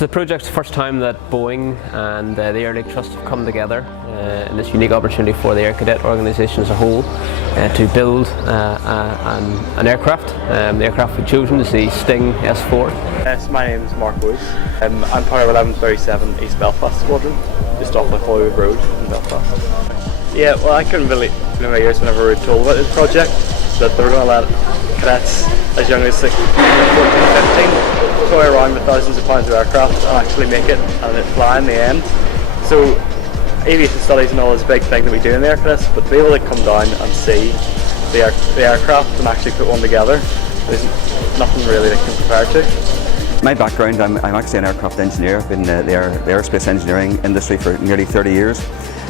So the project's the first time that Boeing and the Air League Trust have come together in this unique opportunity for the Air Cadet organisation as a whole to build an aircraft. The aircraft we've chosen is the Sting S4. Yes, my name is Mark Woods. I'm part of 1137 East Belfast Squadron, just off the Holywood Road in Belfast. Yeah, well, I couldn't believe in my ears whenever we were told about this project that they were going to let cadets as young as 14, 15 toy around with thousands of pounds of aircraft and actually make it and it fly in the end. So aviation studies and all is a big thing that we do in the Air Cadets, but to be able to come down and see the aircraft and actually put one together, there's nothing really that can compare to. My background, I'm actually an aircraft engineer. I've been in the aerospace engineering industry for nearly 30 years.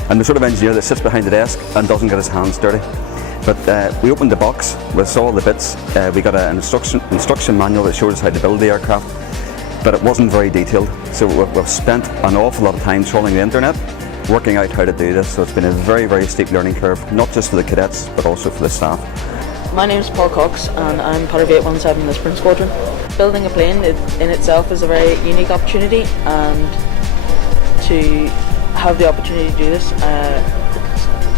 I'm the sort of engineer that sits behind the desk and doesn't get his hands dirty. But we opened the box, we saw all the bits, we got an instruction manual that showed us how to build the aircraft, but it wasn't very detailed. So we've spent an awful lot of time trawling the internet, working out how to do this. So it's been a very, very steep learning curve, not just for the cadets, but also for the staff. My name is Paul Cox and I'm part of 817 the Sprint Squadron. Building a plane in itself is a very unique opportunity, and to have the opportunity to do this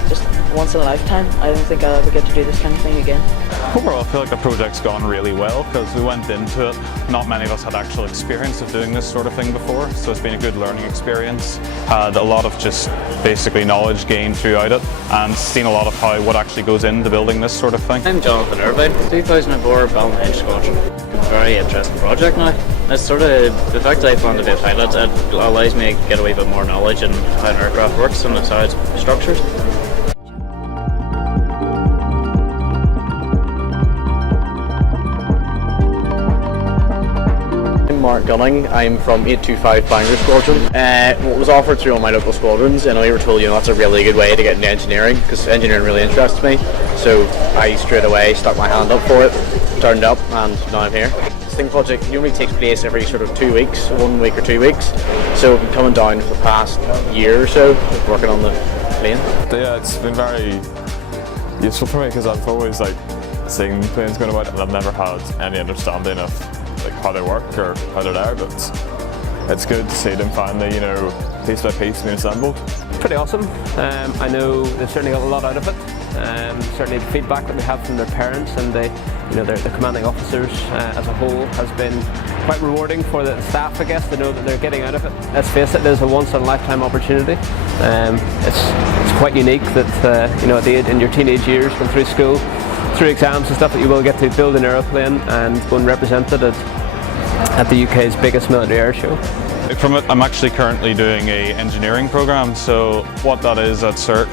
just once in a lifetime. I don't think I'll ever get to do this kind of thing again. Overall, I feel like the project's gone really well because we went into it. Not many of us had actual experience of doing this sort of thing before, so it's been a good learning experience. Had a lot of just basically knowledge gained throughout it and seen a lot of what actually goes into building this sort of thing. I'm Jonathan Irvine, 2004 Ballinhedge Squadron. Very interesting project now. It's sort of the fact that I found to be a pilot, it allows me to get a wee bit more knowledge in how an aircraft works and how it's structured. Mark Gunning. I'm from 825 Bangor Squadron. What was offered through all my local squadrons, and we were told, that's a really good way to get into engineering, because engineering really interests me. So I straight away stuck my hand up for it, turned up, and now I'm here. This Sting project normally takes place every sort of 2 weeks, 1 week or 2 weeks. So we've been coming down for the past year or so, working on the plane. Yeah, it's been very useful for me because I've always seen planes going about and I've never had any understanding of how they work or how they're there, but it's good to see them finally, piece by piece being assembled. Pretty awesome. I know they've certainly got a lot out of it. Certainly the feedback that we have from their parents and the commanding officers as a whole has been quite rewarding for the staff, I guess, to know that they're getting out of it. Let's face it, it is a once-in-a-lifetime opportunity. It's quite unique that in your teenage years, going through school, through exams and stuff, that you will get to build an aeroplane and go and represent it at the UK's biggest military air show. From it, I'm actually currently doing a engineering program, so what that is at CERC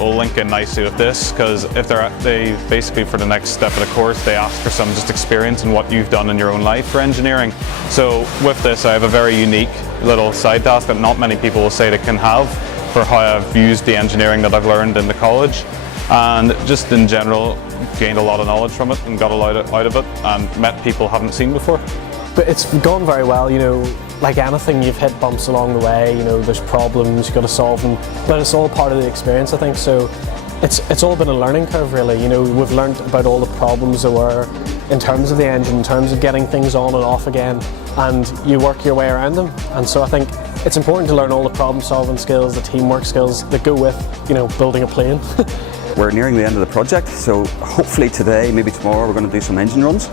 will link in nicely with this, because if they basically for the next step of the course they ask for some just experience in what you've done in your own life for engineering. So with this I have a very unique little side task that not many people will say they can have for how I've used the engineering that I've learned in the college, and just in general gained a lot of knowledge from it and got a lot out of it and met people I haven't seen before. But it's gone very well, like anything, you've hit bumps along the way, there's problems, you've got to solve them, but it's all part of the experience, I think. So it's all been a learning curve, really. We've learned about all the problems there were in terms of the engine, in terms of getting things on and off again, and you work your way around them. And so I think it's important to learn all the problem solving skills, the teamwork skills that go with, building a plane. We're nearing the end of the project, so hopefully today, maybe tomorrow, we're going to do some engine runs.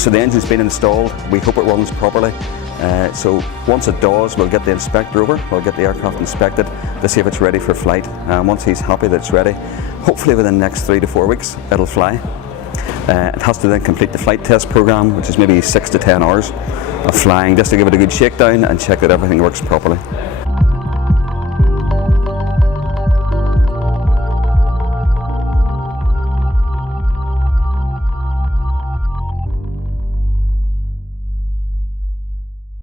So the engine's been installed, we hope it runs properly. So once it does, we'll get the inspector over, we'll get the aircraft inspected to see if it's ready for flight. Once he's happy that it's ready, hopefully within the next 3 to 4 weeks, it'll fly. It has to then complete the flight test program, which is maybe 6 to 10 hours of flying, just to give it a good shakedown and check that everything works properly.